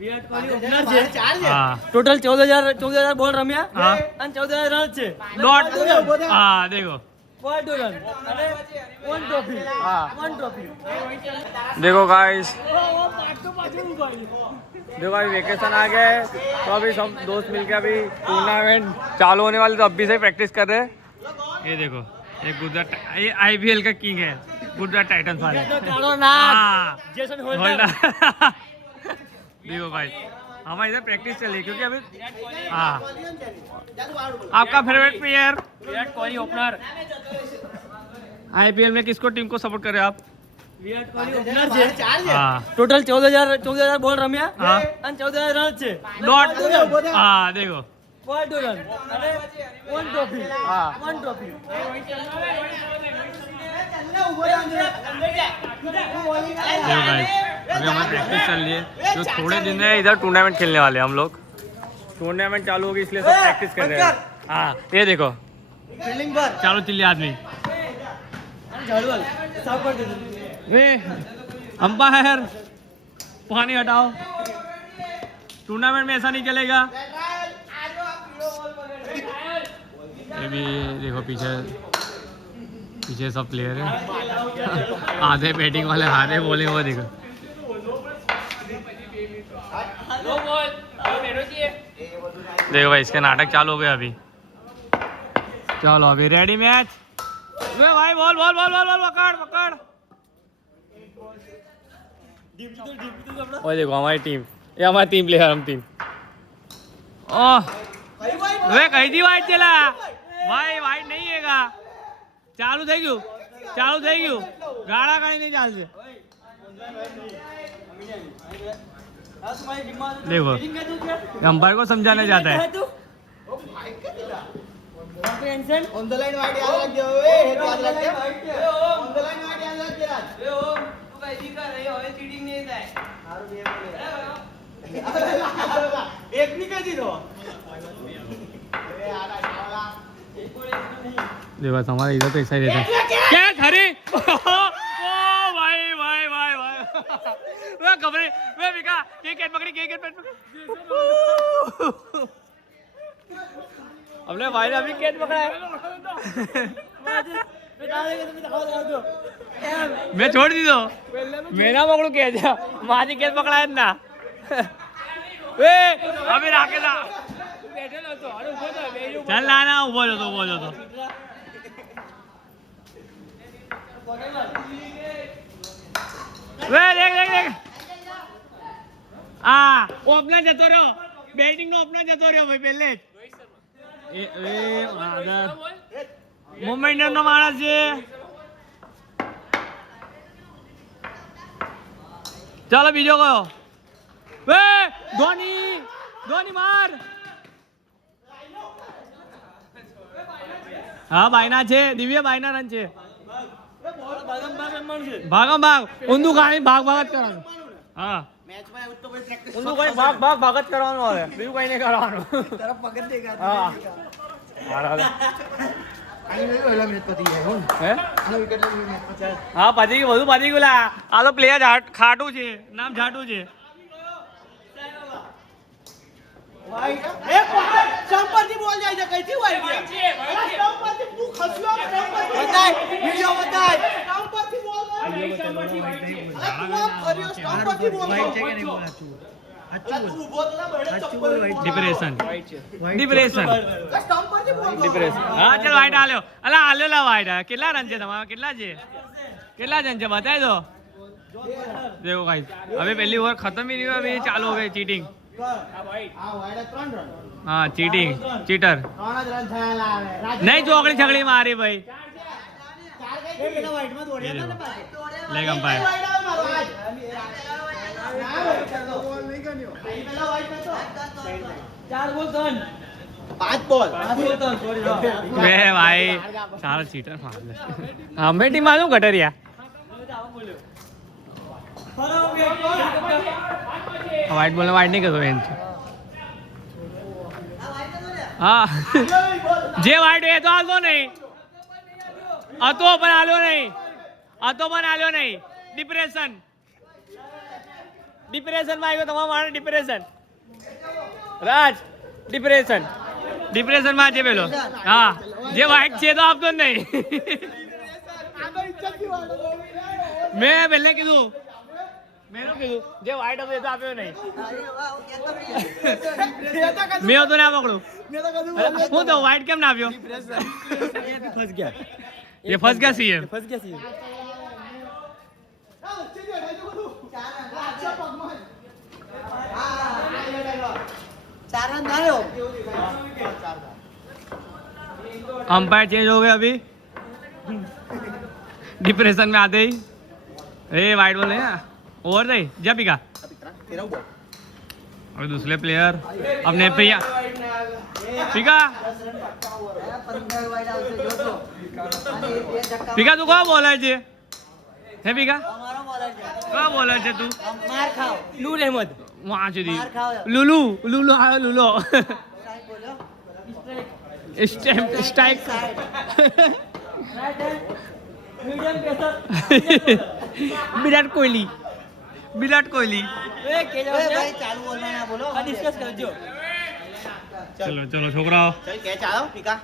Virat Kohli opener છે. હા total 14,000 બોલ રમ્યા હા. અને 14,000 રન છે. डॉट हाँ देखो Ball to run. અને one trophy. हाँ. One trophy. देखो गाइस પાછું देखो भाई वेकेशन आ गया है तो अभी सब दोस्त मिलके अभी टूर्नामेंट चालू होने वाली तो अभी से प्रैक्टिस कर रहे हैं ये देखो ये गुजरात ये आईपीएल का किंग है गुजरात टाइटंस वाले કાળો નાગ. हाँ જેસન होल्डर હોલ્ડર. देखो भाई हमारे इधर प्रैक्टिस चल रही है क्योंकि अभी हाँ आपका favourite player Virat Kohli opener. IPL में किसको टीम को सपोर्ट कर रहे हो आप વિરાટ કોહલી ઓપનર છે. हाँ ટોટલ 14,000 બોલ રમ્યા હા. અને 14,000 રન છે. डॉट हाँ देखो Ball to run. અને one trophy. हाँ. One trophy. देखो भाई अभी हमारी प्रैक्टिस चल रही है जो थोड़े दिन में इधर टूर्नामेंट खेलने वाले हैं हम लोग टूर्नामेंट चालू होगी इसलिए सब प्रैक्टिस कर रहे हैं हाँ ये देखो ફિલ્ડિંગ પર चालू चिल्ली आदमी ઝાડુ વાળ. સાફ કરી દીધું. वे अंपायर पानी हटाओ टूर्नामेंट में ऐसा नहीं चलेगा ये भी देखो पीछे पीछे सब प्लेयर है आधे बैटिंग वाले आधे बॉलिंग वो देखो देखो भाई इसके नाटक चालू हो गए अभी चलो अभी रेडी मैच वे भाई ball ball ball ball ball पकड़ पकड़ और देखो हमारी टीम ये हमारी टीम प्लेयर हम टीम ओह वे कही थी वाइट चला भाई वाइट नहीं हैगा चालू થઈ ગયું ગાળા ગાળી नहीं ચાલશે देखो अंपायर को समझाने जाता है Comprehension. On the line wide याद रखियो ए हेड याद रखियो on the line वाइड याद रखियो राज तू कैसी कर रही हो? चीटिंग नहीं है. एक नहीं कर दी तो देखो हमारे इधर तो ऐसा ही रहता है क्या खरी ओ भाई भाई भाई भाई वे खबरे वे बिका के कैट पकड़ी हमने भाई ने अभी कैट पकड़ा है मैं छोड़ दी दो मेरा पकड़ू क्या था मारी कैट पकड़ा है ना वे अभी राके ना चल लाना उभो जो तो वे देख आ ओपनर जतो रहो बैटिंग नो ओपनर जतो रहो भाई पहले જ એ મોમેન્ટમ નો માણસ છે ચાલો બીજો કયો વે ધોની માર હા બાયના છે દિવ્ય બાયના રન છે ભાગમ ભાગ ઊંધું ગાણી ભાગ જ કરવાનું હા मैच में उस तो कोई प्रैक्टिस ઊંધું ગાણી ભાગ જ કરવાનું હવે બીજું કઈ નહીં કરવાનું तरफ पकड़ देगा હા आई नहीं वाला मैच पति है हूं હે नो विकेट ले मैच पचा હા પાછી ગયું બધું પાછી ગયું લા આ તો પ્લેયર ખાટું છે નામ જાટું છે वाइड ए पकड़ स्टंप पर थी बॉल जाए कैसी वाइड गया स्टंप पर थी तू खसियो स्टंप पर बताए वीडियो बताए स्टंप पर थी बॉल स्टंप पर थी वाइड तू आप करियो स्टंप पर थी बॉल वाइड है कि नहीं बोला तू तू बोल ना बड़े चप्पल ડિપ્રેશન स्टंप पर थी बॉल ડિપ્રેશન હા ચાલ વાઈટ આલ્યો અલા આલ્યો લા વાઈટ કેટલા રન છે તમારા કેટલા રન છે બતાવી દો देखो गाइस अभी पहली ओवर खत्म ही नहीं हुआ अभी चालू हो गई चीटिंग हां वाइड 3 रन हाँ चीटिंग चीटर 3 જ રન થયેલા આવે नहीं ચોકડી છકડી મારી ભાઈ ચાર ગઈ પેલા વાઇડ માં દોડ્યા હતા ને પાછે લેગ અમ્પાયર વાઇડ આવે મારો આજ ના વાઇડ કર દો બોલ નહીં ગણ્યો પેલા વાઇડ માં તો 4 બોલ 3. 5 બોલ 5 બોલ 3. સોરી. वे भाई सारा चीटर मार ले हमें टीम मालूम कटरिया वाइट बोलने वाइट नहीं करतो यांची હા જે વાઈટ એ તો આલ્યો નહીં હતો પણ આલ્યો નહીં ડિપ્રેશન ડિપ્રેશનમાં આવ્યો તમારો માણસ ડિપ્રેશન રાજ ડિપ્રેશનમાં છે પેલો હા જે વાઇટ છે તો આપતો જ નહીં મેં પહેલે કીધું જે વાઇટ હતો એ તો આપ્યો નહીં મેં હતો ના પકડું હું તો વાઇટ કેમ ના આપ્યો ये फंस गया सीएम अंपायर चेंज हो गए अभी डिप्रेशन में आते ही ए वाइट बॉल है ओवर नहीं जब पिका और दूसरे प्लेयर अपने प्रिया पिका पिका तू कहाँ बॉलर છે હે पिका कहाँ बॉलर છે तू मार खाओ नूर अहमद वहाँ से दी लुलू आयो लुलो strike medium pacer Virat Kohli ए के भाई चालू बोल में ना बोलो डिस्कस करજો चलो છોકરાઓ चल के चालो पिका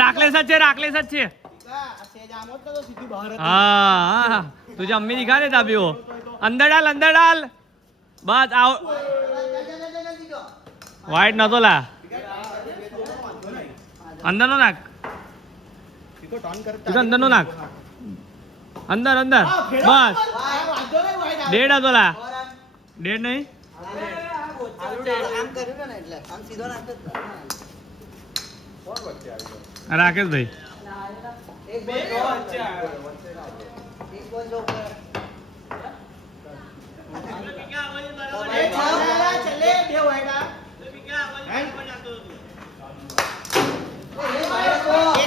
રાખલે સચ છે सेज आमोद तो सीधी बाहर हाँ तुझे अम्मी दिखा देता अभी वो अंदर डाल बस आओ वाइट न तो ला अंदर नो नाक पिको टर्न करता अंदर नो नाक अंदर बस डेढ़ હતો લા डेढ़ नहीं આમ કર્યું ને એટલે આમ સીધો નાખતો राकेश भाई એક બોલ જો चले બે વાયડા એક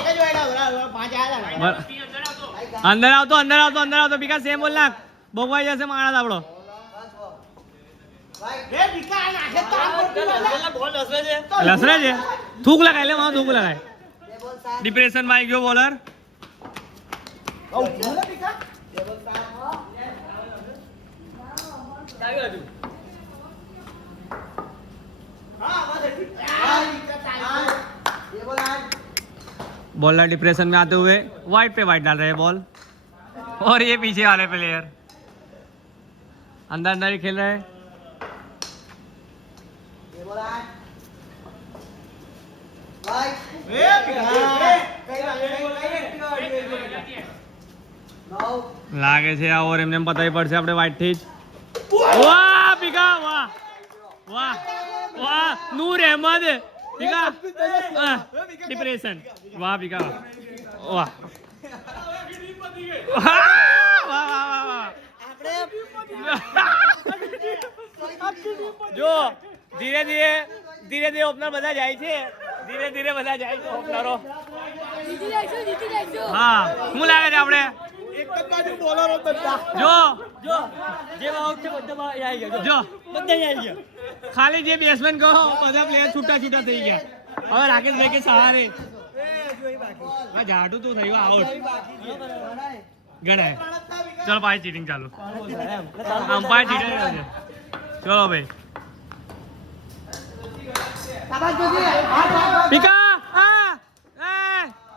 જ વાયડા બરાબર પાંચ આયા अंदर આવતો पिका सेम बोल नाख भोगवाई जैसे मारा આપણો એ વિકા નાખે તો આમ કરતું બોલ હસવે છે લસરે છે થૂક લગાય લે થૂક લગાય ડિપ્રેશન માં આવી ગયો બોલર ઓ બોલ વિકા આગળ હતું हां बस हां विका चाल ये बोल आज बॉलर डिप्रेशन में आते हुए वाइट पे वाइट डाल रहे हैं बॉल और ये पीछे वाले प्लेयर अंदर ही खेल रहे हैं ये बोल आज भाई ए विका नो લાગે છે આ ઓવર એમને પતાવી પડશે આપણે વાઇટ થી જ વાહ પીકા વાહ નૂર અહેમદ પીકા ડિપ્રેશન વાહ પીકા વાહ જો ધીરે ધીરે ઓપનર બધા જાય છે ધીરે બધા જાય છે ઓપનરો હા શું લાગે છે આપણે એક જ બાજુ બોલરો બધા જો જેવા આઉટ છે બધા આવી ગયા જો બધા આવી ગયા ખાલી જે બેટ્સમેન કહો બધા પ્લેયર છૂટા થઈ ગયા હવે રાકેશભાઈ કે સહારે જાડું તો થયું આઉટ ગણાય ચલો ભાઈ ચીટિંગ ચાલુ અમ્પાયર ચીટિંગ છે ચલો ભાઈ શાબાશ જોજી પીકા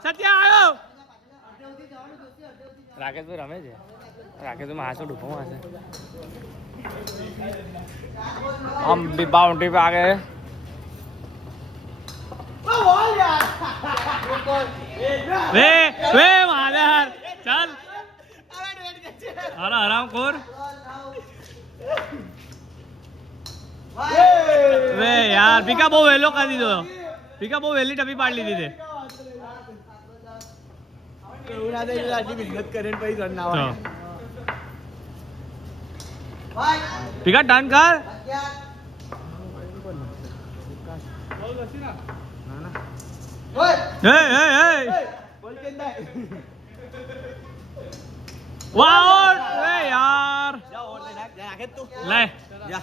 સત્યા આવ્યો રાકેશભાઈ રમે છે રાકેશભાઈ હાસો ડૂબવામાં હશે हम भी बाउंड्री पे आ गए બોલ યાર वे मादर चल अरे आराम खोर वे यार पीका બહુ વહેલો કરી દીધો પીકા બહુ વહેલી ટપી પાડી લીધી તે ઉડા દે આટલી મહેનત કરીને પછી રન ના તો આવે ભાઈ પીકા ટર્ન કર ઓય હે બોલ કે નહીં વાહ વે યાર જા ઓર દે નાખ જા નાખે તું લે જા